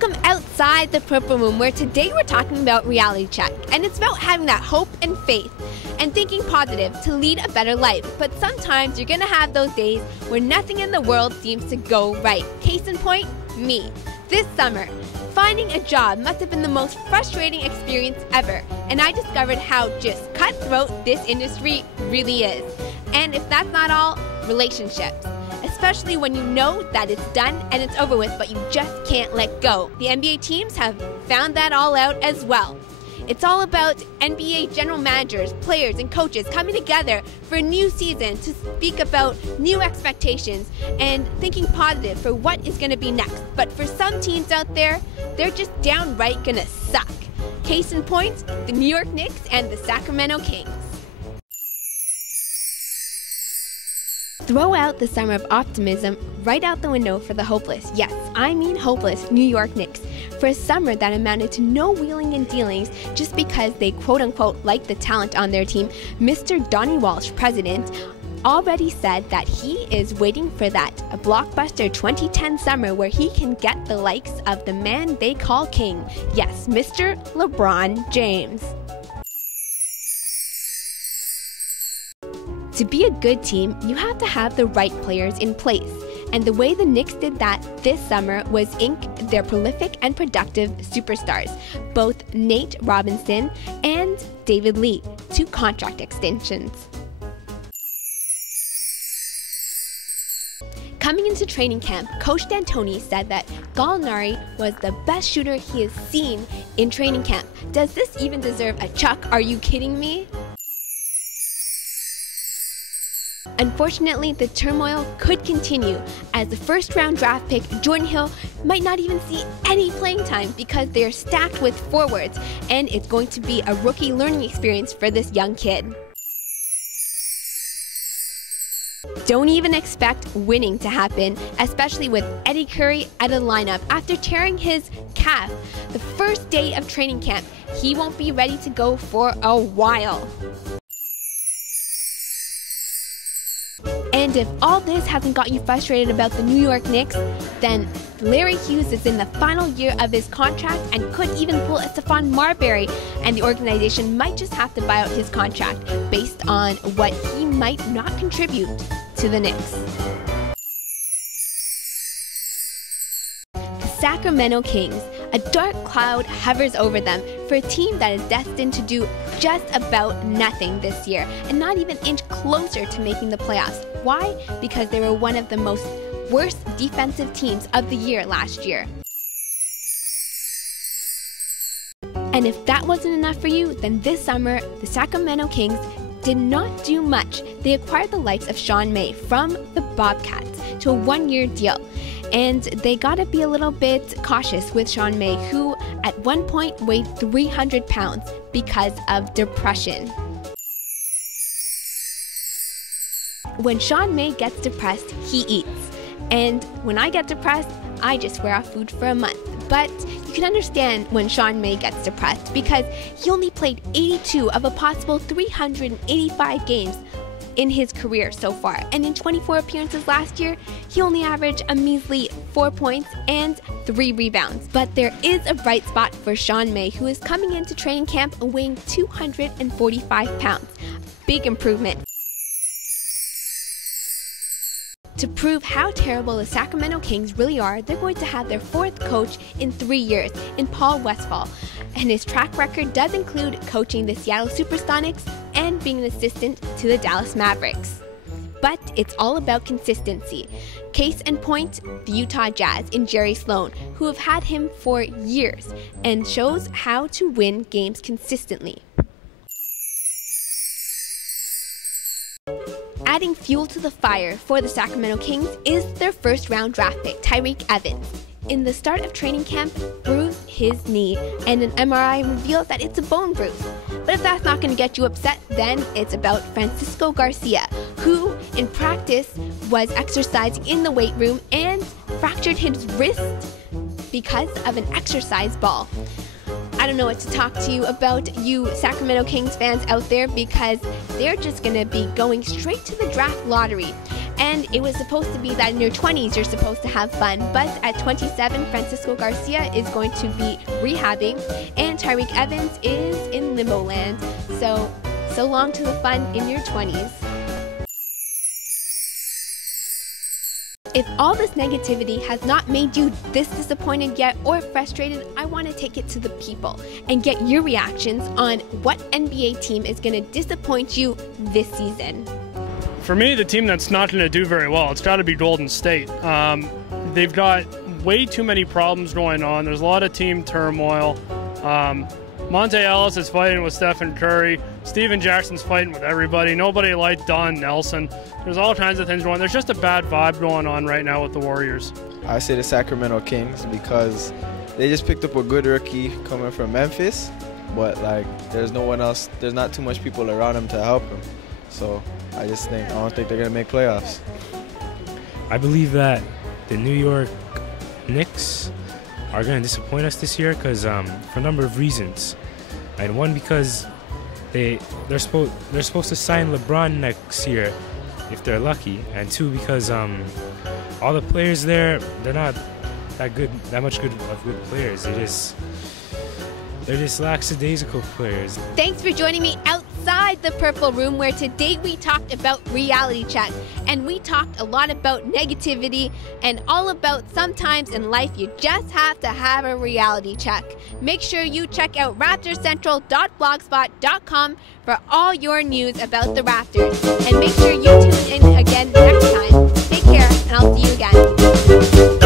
Welcome outside the Purple Room, where today we're talking about reality check, and it's about having that hope and faith and thinking positive to lead a better life. But sometimes you're gonna have those days where nothing in the world seems to go right. Case in point, me. This summer, finding a job must have been the most frustrating experience ever, and I discovered how just cutthroat this industry really is. And if that's not all, relationships. Especially when you know that it's done and it's over with, but you just can't let go. The NBA teams have found that all out as well. It's all about NBA general managers, players, and coaches coming together for a new season to speak about new expectations and thinking positive for what is going to be next. But for some teams out there, they're just downright going to suck. Case in point, the New York Knicks and the Sacramento Kings. Throw out the summer of optimism right out the window for the hopeless, yes, I mean hopeless, New York Knicks, for a summer that amounted to no wheeling and dealings just because they quote-unquote like the talent on their team. Mr. Donnie Walsh, president, already said that he is waiting for that blockbuster 2010 summer where he can get the likes of the man they call king, yes, Mr. LeBron James. To be a good team, you have to have the right players in place. And the way the Knicks did that this summer was ink their prolific and productive superstars, both Nate Robinson and David Lee, to contract extensions. Coming into training camp, Coach D'Antoni said that Gallinari was the best shooter he has seen in training camp. Does this even deserve a chuck? Are you kidding me? Unfortunately, the turmoil could continue as the first-round draft pick, Jordan Hill, might not even see any playing time because they're stacked with forwards, and it's going to be a rookie learning experience for this young kid. Don't even expect winning to happen, especially with Eddie Curry out of the lineup after tearing his calf the first day of training camp. He won't be ready to go for a while. And if all this hasn't got you frustrated about the New York Knicks, then Larry Hughes is in the final year of his contract and could even pull a Stephon Marbury, and the organization might just have to buy out his contract based on what he might not contribute to the Knicks. The Sacramento Kings. A dark cloud hovers over them for a team that is destined to do just about nothing this year and not even an inch closer to making the playoffs. Why? Because they were one of the worst defensive teams of the year last year. And if that wasn't enough for you, then this summer, the Sacramento Kings did not do much. They acquired the likes of Sean May from the Bobcats to a one-year deal. And they gotta be a little bit cautious with Sean May, who at one point weighed 300 pounds because of depression. When Sean May gets depressed, he eats. And when I get depressed, I just swear off food for a month. But you can understand when Sean May gets depressed because he only played 82 of a possible 385 games in his career so far, and in 24 appearances last year, he only averaged a measly 4 points and 3 rebounds. But there is a bright spot for Sean May, who is coming into training camp weighing 245 pounds. Big improvement. To prove how terrible the Sacramento Kings really are, they're going to have their fourth coach in 3 years, in Paul Westphal. And his track record does include coaching the Seattle Supersonics and being an assistant to the Dallas Mavericks. But it's all about consistency. Case in point, the Utah Jazz in Jerry Sloan, who have had him for years and shows how to win games consistently. Adding fuel to the fire for the Sacramento Kings is their first-round draft pick, Tyreke Evans. In the start of training camp, bruised his knee, and an MRI reveals that it's a bone bruise. But if that's not going to get you upset, then it's about Francisco Garcia, who in practice was exercising in the weight room and fractured his wrist because of an exercise ball. I don't know what to talk to you about, you Sacramento Kings fans out there, because they're just going to be going straight to the draft lottery. And it was supposed to be that in your 20s you're supposed to have fun, but at 27, Francisco Garcia is going to be rehabbing, and Tyreke Evans is in limbo land. So long to the fun in your 20s. If all this negativity has not made you this disappointed yet or frustrated, I want to take it to the people and get your reactions on what NBA team is going to disappoint you this season. For me, the team that's not going to do very well, it's got to be Golden State. They've got way too many problems going on. There's a lot of team turmoil. Monte Ellis is fighting with Stephen Curry. Steven Jackson's fighting with everybody. Nobody liked Don Nelson. There's all kinds of things going on. There's just a bad vibe going on right now with the Warriors. I say the Sacramento Kings because they just picked up a good rookie coming from Memphis, but like there's no one else. There's not too much people around him to help him. So I don't think they're gonna make playoffs. I believe that the New York Knicks are going to disappoint us this year because for a number of reasons. And one, because they're supposed to sign LeBron next year if they're lucky, and two, because all the players there, they're not that much good players. They're just lackadaisical players. Thanks for joining me outside the Purple Room, where today we talked about reality check, and we talked a lot about negativity and all about sometimes in life you just have to have a reality check. Make sure you check out raptorcentral.blogspot.com for all your news about the Raptors, and make sure you tune in again next time. Take care, and I'll see you again.